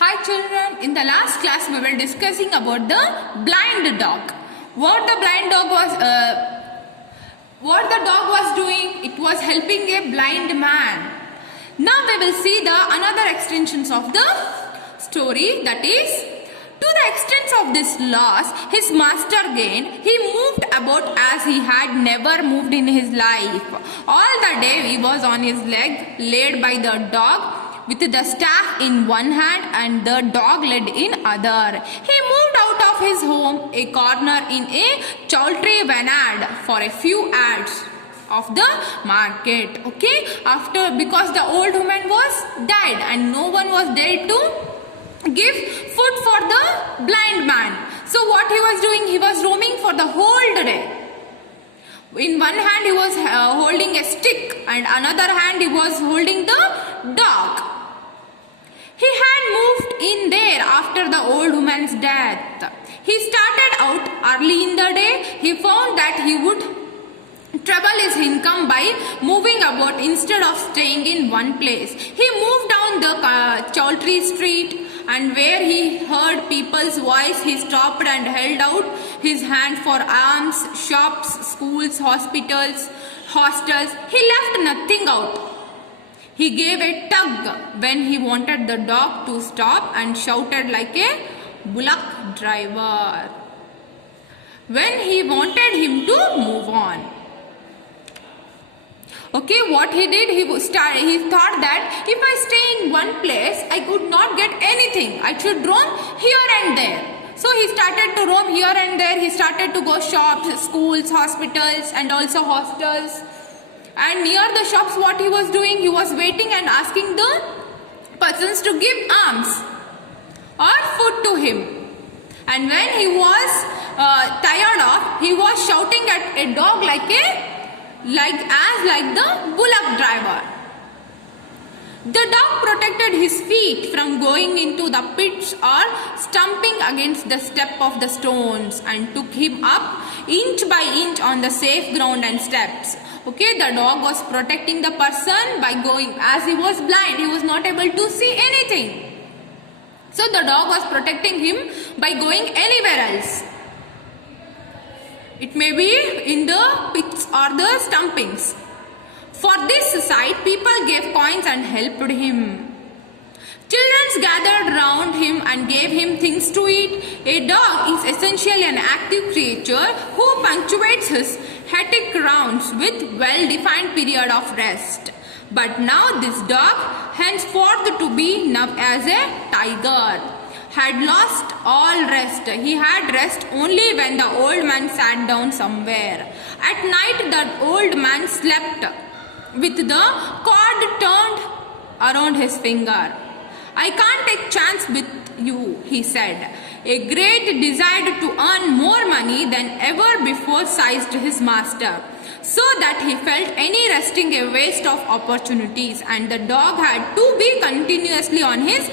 Hi children, in the last class we were discussing about the blind dog. What the dog was doing, it was helping a blind man. Now we will see the another extensions of the story, that is, to the extent of this loss his master gained, he moved about as he had never moved in his life. All the day he was on his leg, led by the dog, with the staff in one hand and the dog led in other. He moved out of his home, a corner in a choultry vanad, for a few ads of the market. Okay, because the old woman was died and no one was there to give food for the blind man. So what he was doing, he was roaming for the whole day. In one hand he was holding a stick and another hand he was holding the dog. He had moved in there after the old woman's death. He started out early in the day. He found that he would trouble his income by moving about instead of staying in one place. He moved down the Choultry street, and where he heard people's voice, he stopped and held out his hand for alms, shops, schools, hospitals, hostels. He left nothing out. He gave a tug when he wanted the dog to stop and shouted like a bullock driver when he wanted him to move on. Okay, what he did, he thought that if I stay in one place, I could not get anything. I should roam here and there. So he started to roam here and there. He started to go shops, schools, hospitals, and also hostels. And near the shops, what he was doing, he was waiting and asking the persons to give alms or food to him. And when he was tired of, he was shouting at a dog like the bullock driver. The dog protected his feet from going into the pits or stumping against the step of the stones and took him up inch by inch on the safe ground and steps. Okay, the dog was protecting the person by going, as he was blind, he was not able to see anything. So the dog was protecting him by going anywhere else. It may be in the pits or the stumpings. For this sight, people gave coins and helped him. Children gathered round him and gave him things to eat. A dog is essentially an active creature who punctuates his hectic rounds with well-defined period of rest. But now this dog, henceforth to be known as a tiger, had lost all rest. He had rest only when the old man sat down somewhere. At night the old man slept with the cord turned around his finger. I can't take chance with you, he said. A great desire to earn more money than ever before seized his master, so that he felt any resting a waste of opportunities, and the dog had to be continuously on his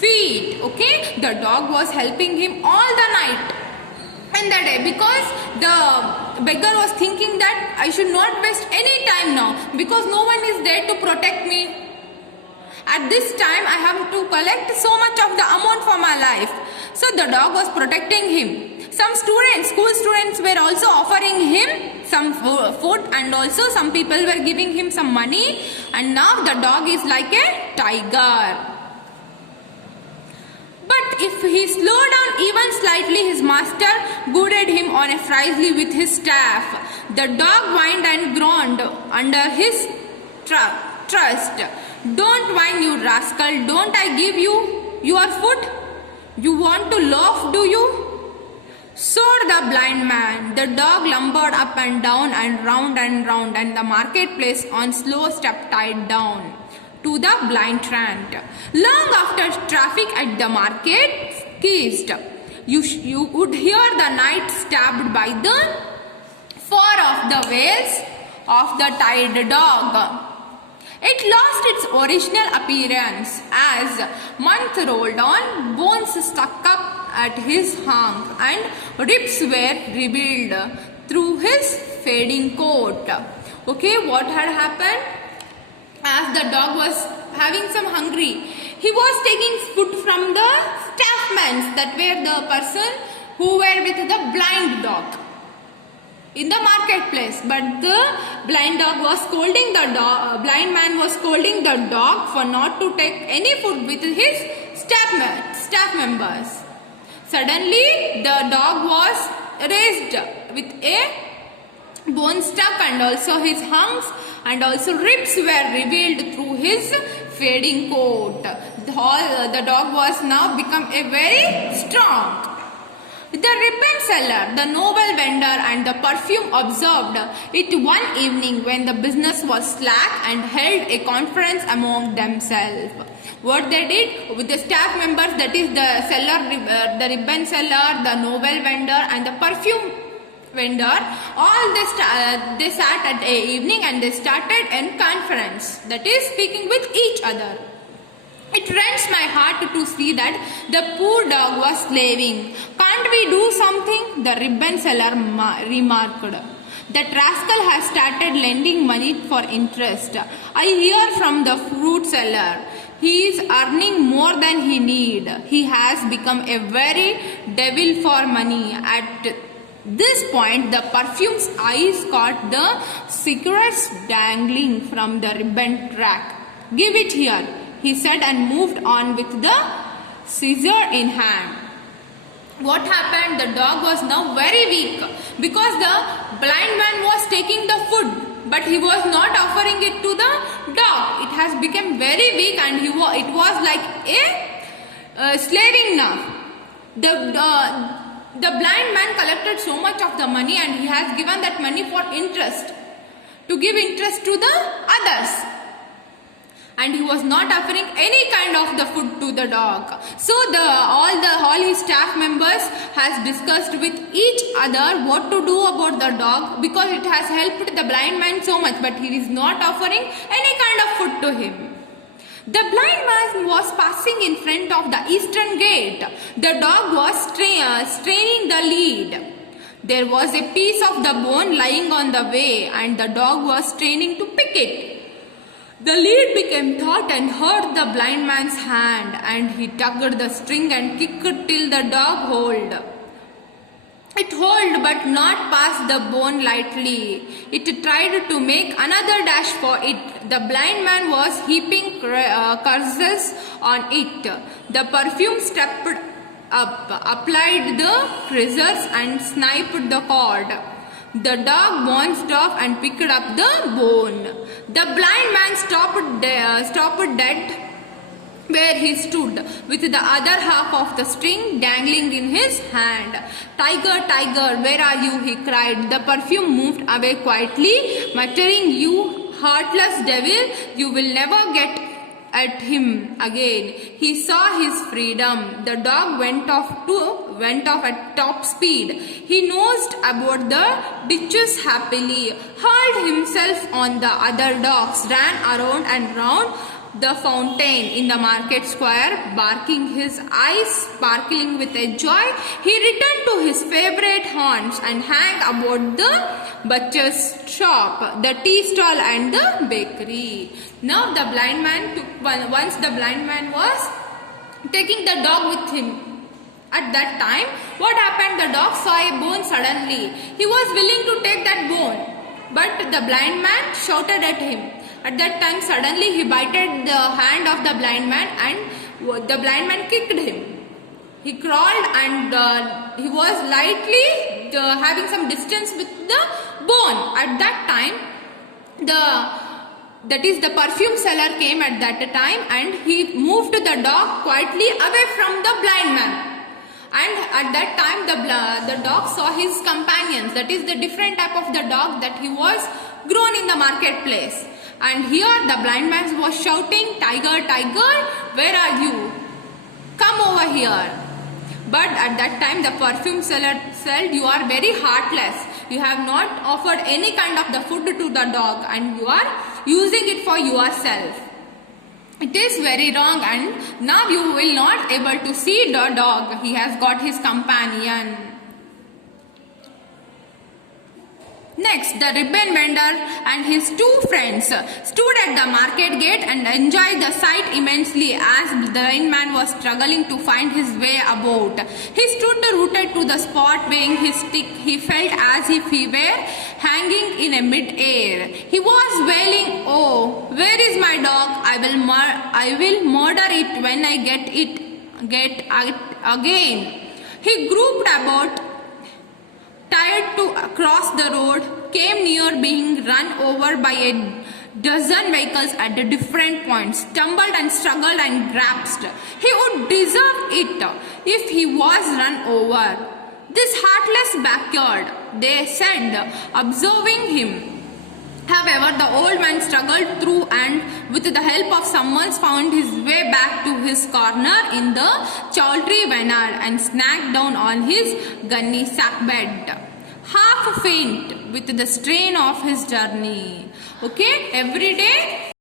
feet. Okay, the dog was helping him all the night and the day, because the beggar was thinking that I should not waste any time now, because no one is there to protect me. At this time I have to collect so much of the amount for my life. So the dog was protecting him. Some students, school students, were also offering him some food, and also some people were giving him some money, and now the dog is like a tiger. But if he slowed down even slightly, his master goaded him on a friendly with his staff. The dog whined and groaned under his trust. Don't whine, you rascal. Don't I give you your food? You want to laugh, do you? Soared the blind man. The dog lumbered up and down and round, and the marketplace on slow step tied down to the blind tramp. Long after traffic at the market ceased, you would hear the night stabbed by the fur of the wails of the tired dog. It lost its original appearance as months rolled on, bones stuck up at his hunk and ribs were revealed through his fading coat. Okay, what had happened? As the dog was having some hungry, He was taking food from the staffmen, that were the person who were with the blind dog in the marketplace. But the blind dog was scolding the dog. Blind man was scolding the dog for not to take any food with his staff members. Suddenly, the dog was raised with a bone stuck, and also his hunks and also ribs were revealed through his fading coat. The dog was now become a very strong. The ribbon seller, the noble vendor and the perfume observed it one evening when the business was slack and held a conference among themselves. What they did with the staff members, that is the seller, the ribbon seller, the noble vendor and the perfume vendor, all they sat at a evening and they started a conference, that is speaking with each other. It rends my heart to see that the poor dog was slaving. Can't we do something? The ribbon seller remarked. That rascal has started lending money for interest. I hear from the fruit seller. He is earning more than he need. He has become a very devil for money. At this point, the perfume's eyes caught the cigarettes dangling from the ribbon track. Give it here, he said, and moved on with the scissor in hand. What happened? The dog was now very weak because the blind man was taking the food, but he was not offering it to the dog. It has become very weak and it was like a slaving now. The blind man collected so much of the money and he has given that money for interest, to give interest to the others. And he was not offering any kind of the food to the dog. So all his staff members has discussed with each other what to do about the dog, because it has helped the blind man so much, but he is not offering any kind of food to him. The blind man was passing in front of the eastern gate. The dog was straining the lead. There was a piece of the bone lying on the way and the dog was straining to pick it. The lead became taut and hurt the blind man's hand, and he tugged the string and kicked till the dog held. It held but not passed the bone lightly. It tried to make another dash for it. The blind man was heaping curses on it. The perfume stepped up, applied the scissors and sniped the cord. The dog bounced off and picked up the bone. The blind man stopped dead where he stood, with the other half of the string dangling in his hand. Tiger, tiger, where are you? He cried. The perfume moved away quietly, muttering, you heartless devil, you will never get at him again. He saw his freedom. The dog went off at top speed. He nosed about the ditches happily, hurled himself on the other dogs, ran around and round the fountain in the market square, barking, his eyes sparkling with a joy. He returned to his favorite haunts and hung about the butcher's shop, the tea stall and the bakery. Now the blind man once the blind man was taking the dog with him. At that time, what happened? The dog saw a bone suddenly. He was willing to take that bone, but the blind man shouted at him. At that time, suddenly he bited the hand of the blind man and the blind man kicked him. He crawled and he was lightly having some distance with the bone. At that time, the perfume seller came at that time and he moved the dog quietly away from the blind man. And at that time, the dog saw his companions, that is the different type of the dog that he was grown in the marketplace. And here the blind man was shouting, tiger, tiger, where are you? Come over here. But at that time the perfume seller said, you are very heartless. You have not offered any kind of the food to the dog and you are using it for yourself. It is very wrong, and now you will not able to see the dog. He has got his companion. Next, the ribbon vendor and his two friends stood at the market gate and enjoyed the sight immensely as the blind man was struggling to find his way about. He stood rooted to the spot, weighing his stick. He felt as if he were hanging in a mid-air. He was wailing, "Oh, where is my dog? I will murder it when I get it again." He groped about, tired to cross the road, came near being run over by a dozen vehicles at the different points, stumbled and struggled and grasped. He would deserve it if he was run over. "This heartless backyard," they said, observing him. However, the old man struggled through and, with the help of someone, found his way back to his corner in the chowdhury veneer and snagged down on his gunny sack bed, half faint with the strain of his journey. Okay, every day